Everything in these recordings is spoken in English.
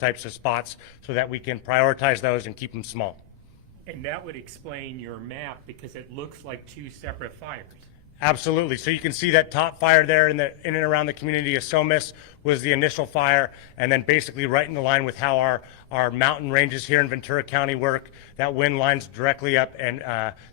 types of spots so that we can prioritize those and keep them small. And that would explain your map because it looks like two separate fires. Absolutely. So you can see that top fire there in and around the community of Somis was the initial fire, and then basically right in the line with how our mountain ranges here in Ventura County work. That wind lines directly up and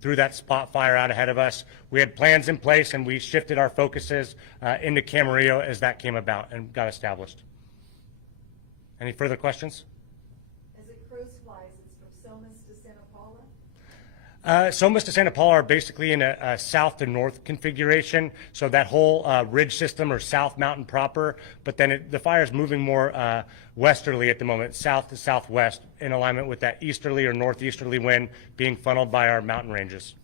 through that spot fire out ahead of us. We had plans in place, and we shifted our focuses into Camarillo as that came about and got established. Any further questions? As it crosswise, it's from Somis to Santa Paula? Somis to Santa Paula are basically in a south to north configuration, so that whole ridge system or south mountain proper, but then the fire is moving more westerly at the moment, south to southwest, in alignment with that easterly or northeasterly wind being funneled by our mountain ranges.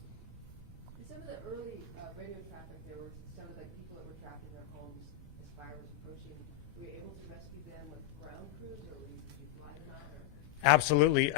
In some of the early radio traffic, there were some of the people that were trapped in their homes as fire was approaching. Were you able to rescue them with ground crews, or did you fly them out? Or? Absolutely.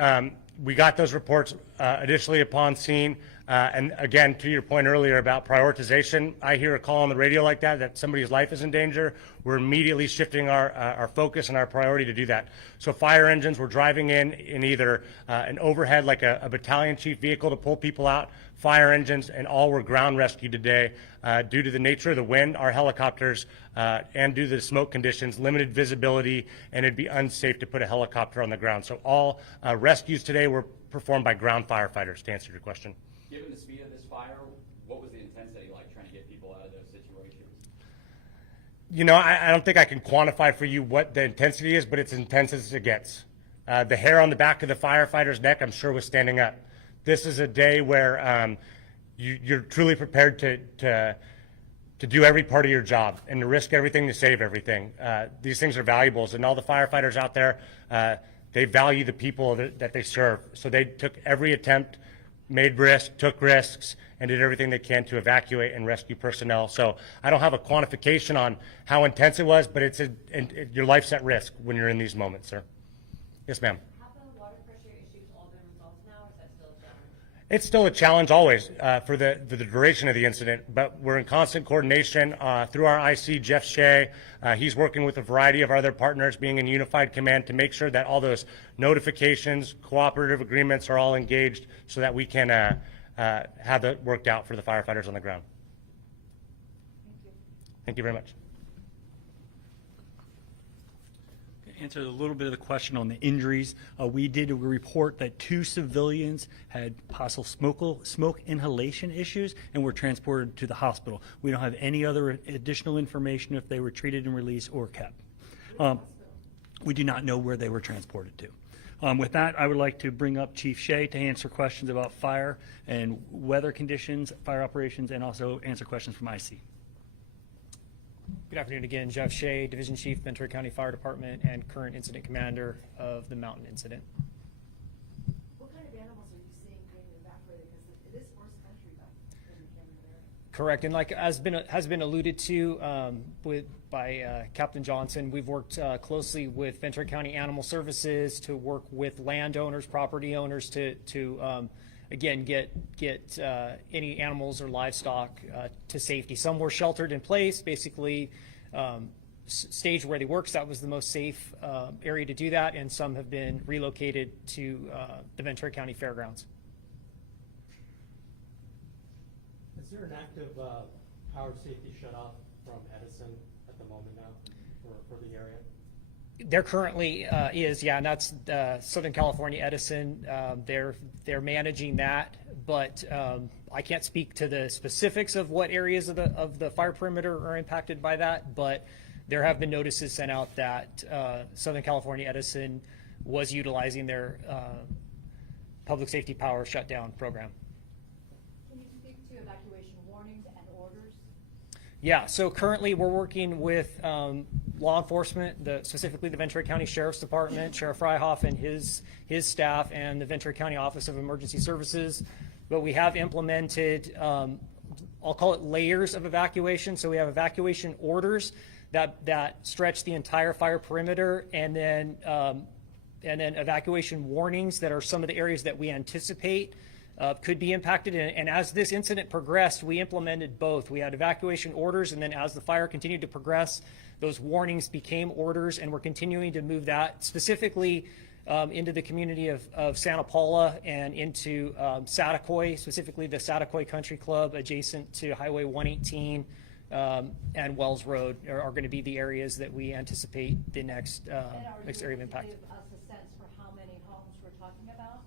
We got those reports initially upon scene. And again, to your point earlier about prioritization, I hear a call on the radio like that somebody's life is in danger. We're immediately shifting our focus and our priority to do that. So fire engines were driving in either an overhead, like a battalion chief vehicle to pull people out, fire engines, and all were ground rescued today. Due to the nature of the wind, our helicopters, and due to the smoke conditions, limited visibility, and it'd be unsafe to put a helicopter on the ground. So all rescues today were performed by ground firefighters, to answer your question. Given the speed of this fire, what was the intensity like trying to get people out of those situations? You know, I don't think I can quantify for you what the intensity is, but it's as intense as it gets. The hair on the back of the firefighter's neck, I'm sure, was standing up. This is a day where you're truly prepared to do every part of your job and to risk everything to save everything. These things are valuables, and all the firefighters out there, they value the people that they serve. So they took every attempt, made risks, took risks, and did everything they can to evacuate and rescue personnel. So I don't have a quantification on how intense it was, but your life's at risk when you're in these moments, sir. Yes, ma'am. Have the water pressure issues all been resolved now, or is that still a challenge? It's still a challenge always for the duration of the incident, but we're in constant coordination through our IC, Jeff Shea. He's working with a variety of our other partners, being in unified command, to make sure that all those notifications, cooperative agreements are all engaged so that we can have that worked out for the firefighters on the ground. Thank you. Thank you very much. Answer a little bit of the question on the injuries. We did report that 2 civilians had possible smoke inhalation issues and were transported to the hospital. We don't have any other additional information if they were treated and released or kept. We do not know where they were transported to. With that, I would like to bring up Chief Shea to answer questions about fire and weather conditions, fire operations, and also answer questions from IC. Good afternoon again. Jeff Shea, Division Chief, Ventura County Fire Department, and current incident commander of the mountain incident. What kind of animals are you seeing being evacuated? Because it is horse country back in the Cameron area. Correct, and like has been alluded to by Captain Johnson, we've worked closely with Ventura County Animal Services to work with landowners, property owners to again get any animals or livestock to safety. Some were sheltered in place, basically staged where they work. So that was the most safe area to do that, and some have been relocated to the Ventura County Fairgrounds. Is there an active power safety shutoff from Edison at the moment now for the area? There currently is, yeah, and that's Southern California Edison. They're managing that, but I can't speak to the specifics of what areas of the fire perimeter are impacted by that. But there have been notices sent out that Southern California Edison was utilizing their public safety power shutdown program. Can you speak to evacuation warnings and orders? Yeah, so currently we're working with law enforcement, specifically the Ventura County Sheriff's Department, Sheriff Freihoff and his staff, and the Ventura County Office of Emergency Services. But we have implemented, I'll call it layers of evacuation. So we have evacuation orders that stretch the entire fire perimeter, and then evacuation warnings that are some of the areas that we anticipate could be impacted. And as this incident progressed, we implemented both. We had evacuation orders, and then as the fire continued to progress, those warnings became orders, and we're continuing to move that specifically into the community of Santa Paula and into Satakoy, specifically the Satakoy Country Club adjacent to Highway 118 and Wells Road are going to be the areas that we anticipate the next area of impact. Give us a sense for how many homes we're talking about?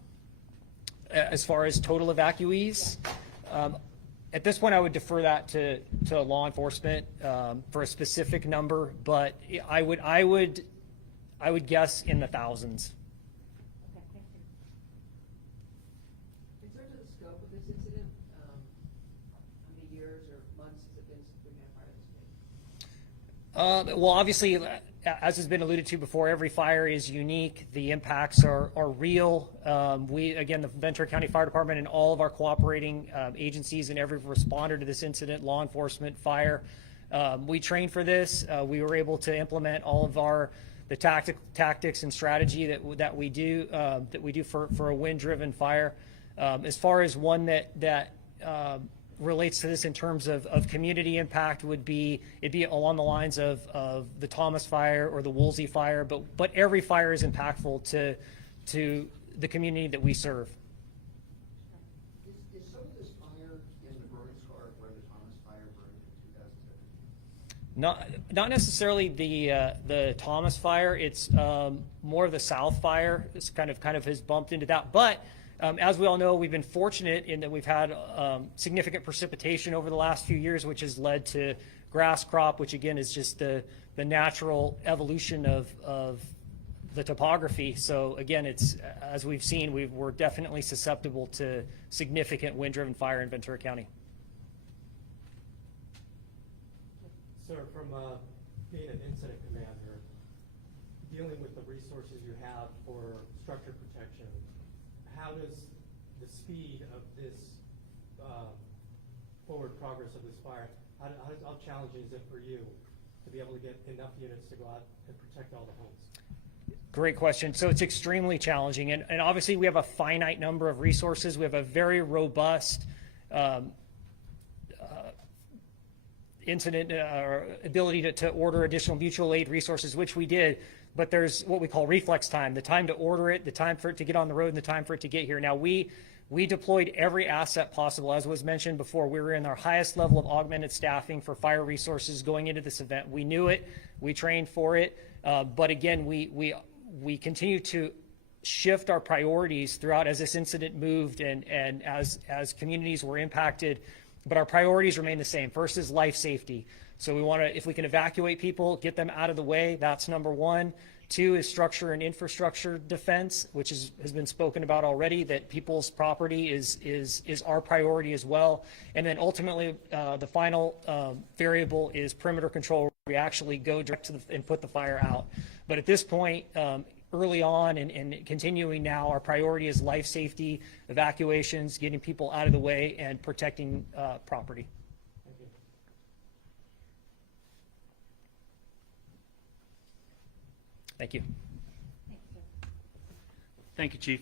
As far as total evacuees, at this point, I would defer that to law enforcement for a specific number, but I would guess in the thousands. Okay, thank you. In terms of the scope of this incident, how many years or months has it been since we've had a fire this big? Well, obviously, as has been alluded to before, every fire is unique. The impacts are real. Again, the Ventura County Fire Department and all of our cooperating agencies and every responder to this incident, law enforcement, fire, we trained for this. We were able to implement all of the tactics and strategy that we do for a wind-driven fire. As far as one that relates to this in terms of community impact it'd be along the lines of the Thomas fire or the Woolsey fire, but every fire is impactful to the community that we serve. Is some of this fire in the burn scar where the Thomas fire burned in 2017? Not necessarily the Thomas fire. It's more of the South fire. It's kind of has bumped into that, but. As we all know, we've been fortunate in that we've had significant precipitation over the last few years, which has led to grass crop, which again is just the natural evolution of the topography. So again, it's as we've seen, we're definitely susceptible to significant wind-driven fire in Ventura County. Sir, from being an incident commander, dealing with the resources you have for structure protection, how does the speed of this forward progress of this fire, how challenging is it for you to be able to get enough units to go out and protect all the homes? Great question. So it's extremely challenging, and obviously we have a finite number of resources. We have a very robust incident or ability to order additional mutual aid resources, which we did. But there's what we call reflex time, the time to order it, the time for it to get on the road, and the time for it to get here. Now, we deployed every asset possible. As was mentioned before, we were in our highest level of augmented staffing for fire resources going into this event. We knew it. We trained for it. But again, we continue to shift our priorities throughout as this incident moved and as communities were impacted. But our priorities remain the same. First is life safety. So we want to, if we can evacuate people, get them out of the way, that's number one. Two is structure and infrastructure defense, which has been spoken about already, that people's property is our priority as well. And then ultimately, the final variable is perimeter control, where we actually go direct to and put the fire out. But at this point, early on and continuing now, our priority is life safety, evacuations, getting people out of the way, and protecting property. Thank you. Thank you, Chief.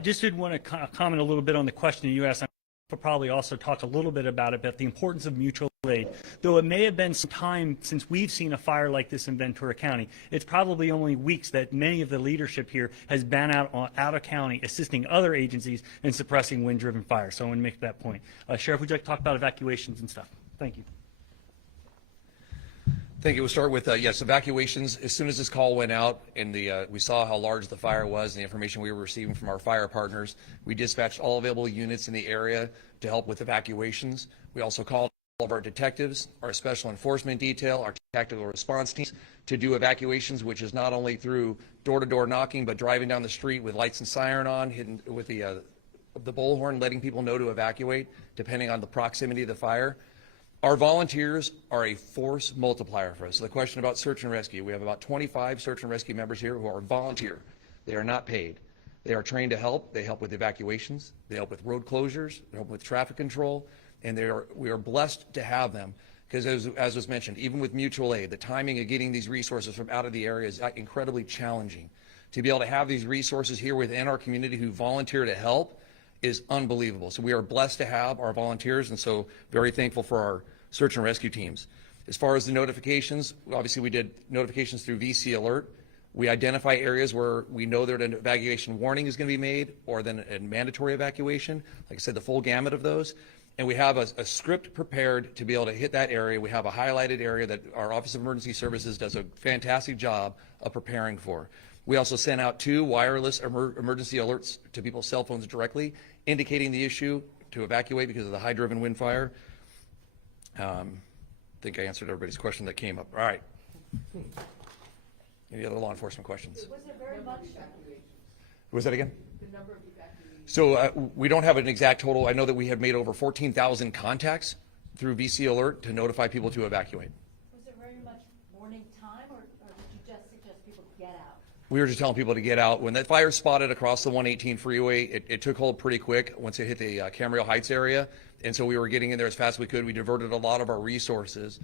Just did want to comment a little bit on the question you asked. We'll probably also talk a little bit about the importance of mutual aid. Though it may have been some time since we've seen a fire like this in Ventura County, it's probably only weeks that many of the leadership here has been out of county assisting other agencies in suppressing wind-driven fires. So I want to make that point. Sheriff, would you like to talk about evacuations and stuff? Thank you. Thank you. We'll start with, yes, evacuations. As soon as this call went out and we saw how large the fire was and the information we were receiving from our fire partners, we dispatched all available units in the area to help with evacuations. We also called all of our detectives, our special enforcement detail, our tactical response teams to do evacuations, which is not only through door-to-door knocking, but driving down the street with lights and siren on, hitting with the bullhorn, letting people know to evacuate, depending on the proximity of the fire. Our volunteers are a force multiplier for us. So the question about search and rescue, we have about 25 search and rescue members here who are volunteer. They are not paid. They are trained to help. They help with evacuations. They help with road closures. They help with traffic control. And we are blessed to have them because, as was mentioned, even with mutual aid, the timing of getting these resources from out of the area is incredibly challenging. To be able to have these resources here within our community who volunteer to help is unbelievable. So we are blessed to have our volunteers, and so very thankful for our search and rescue teams. As far as the notifications, obviously we did notifications through VC Alert. We identify areas where we know that an evacuation warning is going to be made, or then a mandatory evacuation. Like I said, the full gamut of those. And we have a script prepared to be able to hit that area. We have a highlighted area that our Office of Emergency Services does a fantastic job of preparing for. We also sent out 2 wireless emergency alerts to people's cell phones directly, indicating the issue to evacuate because of the high-driven wind fire. I think I answered everybody's question that came up. All right. Any other law enforcement questions? Was there very much, Was that again? The number of evacuees. So we don't have an exact total. I know that we have made over 14,000 contacts through VC Alert to notify people to evacuate. was there very much warning time, or did you just suggest people get out? We were just telling people to get out. When that fire spotted across the 118 freeway, it took hold pretty quick once it hit the Camarillo Heights area. And so we were getting in there as fast as we could. We diverted a lot of our resources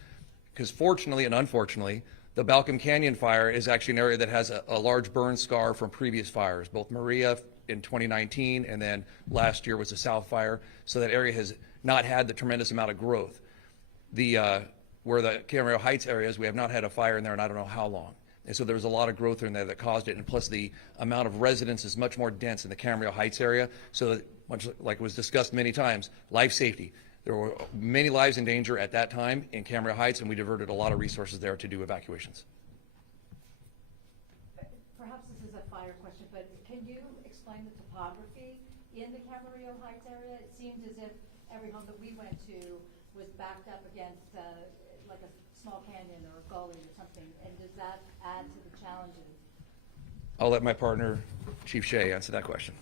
because fortunately and unfortunately, the Balcom Canyon fire is actually an area that has a large burn scar from previous fires, both Maria in 2019 and then last year was the South Fire. So that area has not had the tremendous amount of growth. Where the Camarillo Heights area is, we have not had a fire in there in I don't know how long. And so there was a lot of growth in there that caused it. And plus the amount of residents is much more dense in the Camarillo Heights area. So much like was discussed many times, life safety. There were many lives in danger at that time in Camarillo Heights, and we diverted a lot of resources there to do evacuations. Perhaps this is a fire question, but can you explain the topography in the Camarillo Heights area? It seemed as if every home that we went to was backed up against like a small canyon or a gully or something, and does that add to the challenges? I'll let my partner, Chief Shea, answer that question.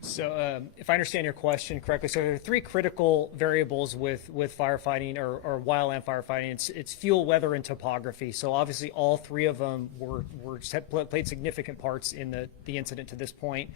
So if I understand your question correctly, so there are 3 critical variables with firefighting or wildland firefighting. It's fuel, weather, and topography. So obviously all 3 of them played significant parts in the incident to this point.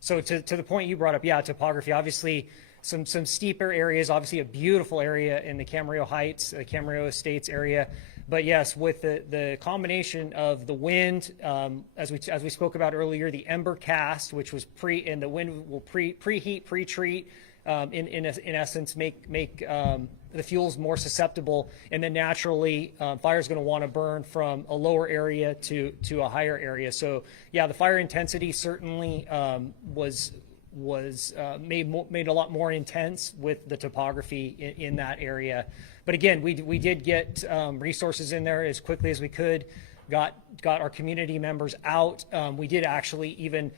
So to the point you brought up, yeah, topography, obviously some steeper areas, obviously a beautiful area in the Camarillo Heights, the Camarillo Estates area. But yes, with the combination of the wind, as we spoke about earlier, the ember cast, which was and the wind will preheat, pre-treat, in essence, make the fuels more susceptible, and then naturally, fire is going to want to burn from a lower area to a higher area. So yeah, the fire intensity certainly was made a lot more intense with the topography in that area. But again, we did get resources in there as quickly as we could, got our community members out. We did actually even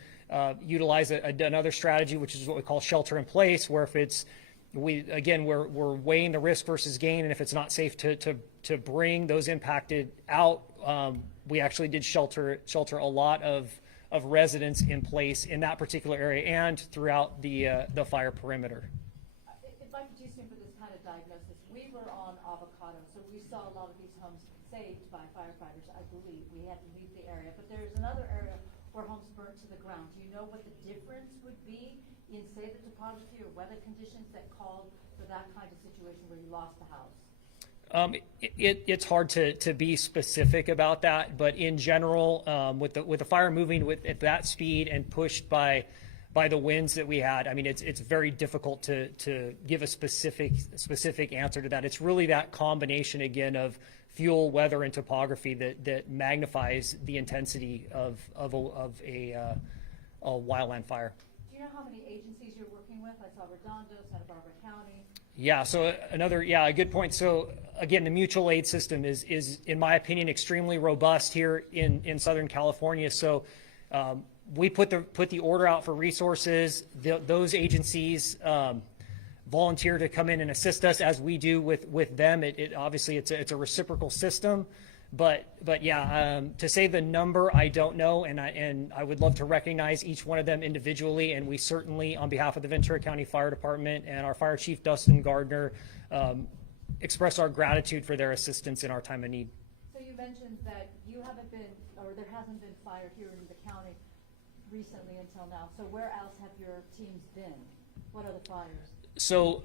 utilize another strategy, which is what we call shelter in place, where if we're weighing the risk versus gain, and if it's not safe to bring those impacted out, we actually did shelter a lot of residents in place in that particular area and throughout the fire perimeter. If I could use him for this kind of diagnosis, we were on Avocado, so we saw a lot of these homes saved by firefighters, I believe. We had to leave the area, but there's another area where homes burnt to the ground. Do you know what the difference would be in, say, the topography or weather conditions that called for that kind of situation where you lost the house? It's hard to be specific about that, but in general, with the fire moving at that speed and pushed by the winds that we had, I mean, it's very difficult to give a specific answer to that. It's really that combination again of fuel, weather, and topography that magnifies the intensity of a wildland fire. Do you know how many agencies you're working with? I saw Redondo, Santa Barbara County. Yeah, so a good point. So again, the mutual aid system is in my opinion extremely robust here in Southern California. So we put the order out for resources. Those agencies volunteer to come in and assist us as we do with them. It obviously it's a reciprocal system. But yeah, to say the number, I don't know, and I would love to recognize each one of them individually, and we certainly, on behalf of the Ventura County Fire Department and our Fire Chief Dustin Gardner, express our gratitude for their assistance in our time of need. So you mentioned that you haven't been, or there hasn't been fire here in the county recently until now. So where else have your teams been? What other fires? So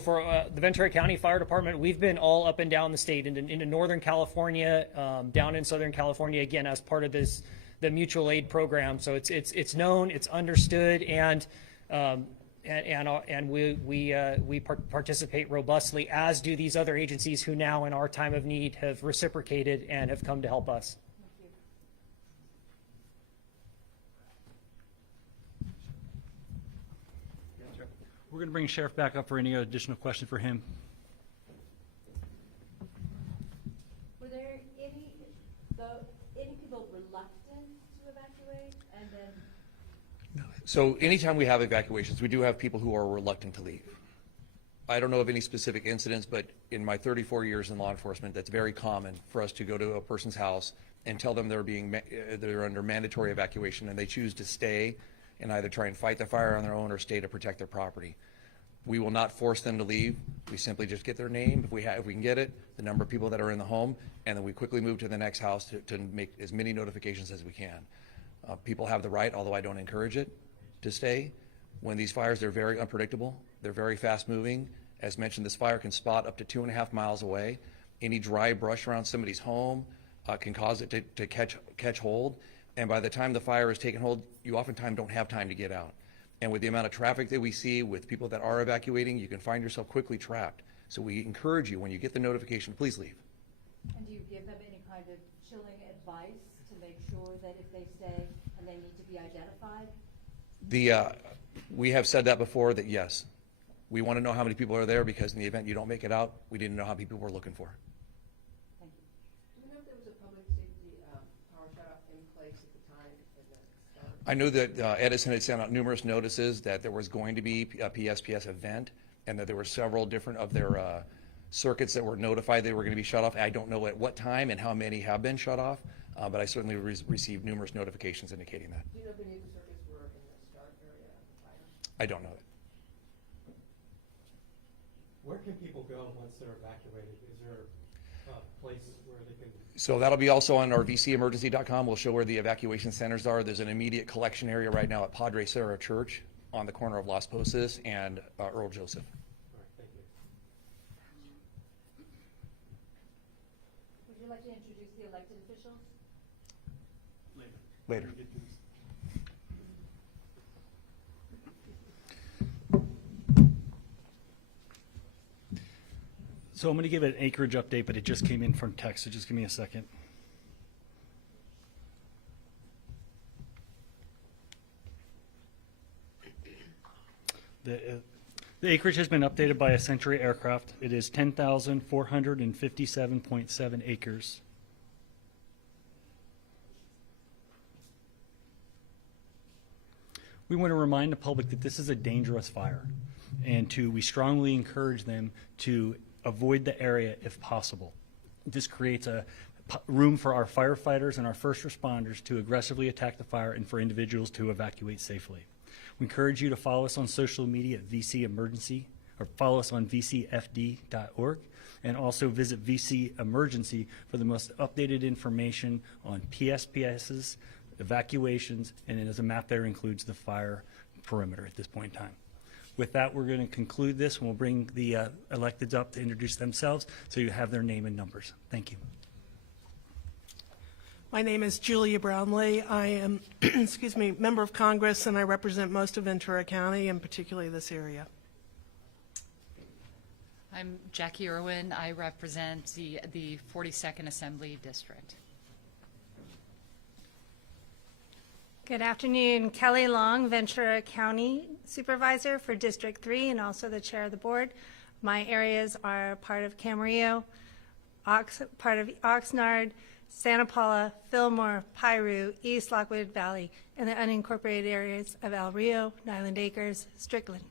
for the Ventura County Fire Department, we've been all up and down the state, into Northern California, down in Southern California, again, as part of the mutual aid program. So it's known, it's understood, and And we participate robustly, as do these other agencies who now in our time of need have reciprocated and have come to help us. We're going to bring Sheriff back up for any additional questions for him. Were there any people reluctant to evacuate and then? So anytime we have evacuations, we do have people who are reluctant to leave. I don't know of any specific incidents, but in my 34 years in law enforcement, that's very common for us to go to a person's house and tell them they're under mandatory evacuation, and they choose to stay and either try and fight the fire on their own or stay to protect their property. We will not force them to leave. We simply just get their name, if we can get it, the number of people that are in the home, and then we quickly move to the next house to make as many notifications as we can. People have the right, although I don't encourage it, to stay. When these fires, they're very unpredictable. They're very fast moving. As mentioned, this fire can spot up to 2.5 miles away. Any dry brush around somebody's home can cause it to catch hold. And by the time the fire is taken hold, you oftentimes don't have time to get out. And with the amount of traffic that we see with people that are evacuating, you can find yourself quickly trapped. So we encourage you, when you get the notification, please leave. And do you give them any kind of chilling advice to make sure that if they stay and they need to be identified? We have said that before, that yes, we want to know how many people are there, because in the event you don't make it out, we didn't know how many people we're looking for. Thank you. Do we know if there was a public safety power shutoff in place at the time that started? I knew that Edison had sent out numerous notices that there was going to be a PSPS event, and that there were several different of their circuits that were notified they were going to be shut off. I don't know at what time and how many have been shut off, but I certainly received numerous notifications indicating that. Do you know if any of the circuits were in the start area of the fire? I don't know that. Where can people go once they're evacuated? Is there a place where they can? So that'll be also on our vcemergency.com. We'll show where the evacuation centers are. There's an immediate collection area right now at Padre Sarah Church on the corner of Las Posas and Earl Joseph. All right, thank you. Would you like to introduce the elected officials? Later. So I'm going to give an Acreage update, but it just came in from text, so just give me a second. The Acreage has been updated by a Century Aircraft. It is 10,457.7 acres. We want to remind the public that this is a dangerous fire, and we strongly encourage them to avoid the area if possible. This creates a room for our firefighters and our first responders to aggressively attack the fire and for individuals to evacuate safely. We encourage you to follow us on social media at VC Emergency, or follow us on vcfd.org, and also visit VC Emergency for the most updated information on PSPSs, evacuations, and it is a map that includes the fire perimeter at this point in time. With that, we're going to conclude this, and we'll bring the electeds up to introduce themselves so you have their name and numbers. Thank you. My name is Julia Brownlee. I am, excuse me, member of Congress, and I represent most of Ventura County, and particularly this area. I'm Jackie Irwin. I represent the 42nd Assembly District. Good afternoon. Kelly Long, Ventura County Supervisor for District 3 and also the Chair of the Board. My areas are part of Camarillo, part of Oxnard, Santa Paula, Fillmore, Piru, East Lockwood Valley, and the unincorporated areas of El Rio, Nyland Acres, Strickland.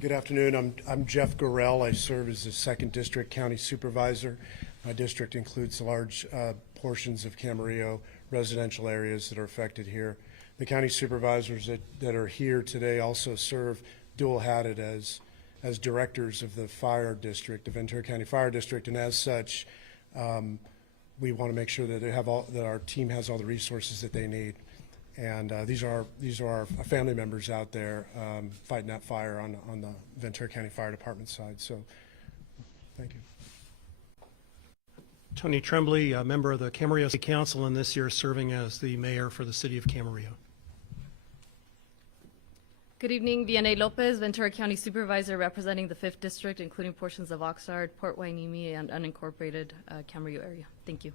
Good afternoon. I'm Jeff Gorell. I serve as the 2nd District County Supervisor. My district includes large portions of Camarillo residential areas that are affected here. The county supervisors that are here today also serve dual-hatted as directors of the fire district, the Ventura County Fire District, and as such, we want to make sure that that our team has all the resources that they need. And these are our family members out there fighting that fire on the Ventura County Fire Department side. So, thank you. Tony Tremblay, a member of the Camarillo City Council, and this year serving as the mayor for the city of Camarillo. Good evening, Vianney Lopez, Ventura County Supervisor representing the 5th District, including portions of Oxnard, Port Hueneme, and unincorporated Camarillo area. Thank you.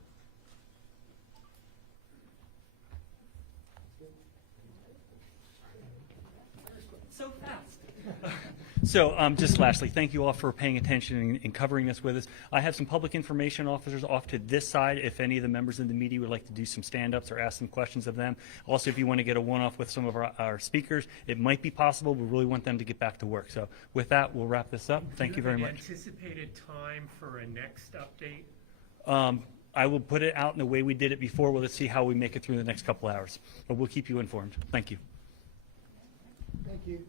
So fast. So just lastly, thank you all for paying attention and covering this with us. I have some public information officers off to this side if any of the members of the media would like to do some stand-ups or ask some questions of them. Also, if you want to get a one-off with some of our speakers, it might be possible. We really want them to get back to work. So with that, we'll wrap this up. Thank you very much. Anticipated time for a next update? I will put it out in the way we did it before. We'll see how we make it through the next couple hours. But we'll keep you informed. Thank you. Thank you.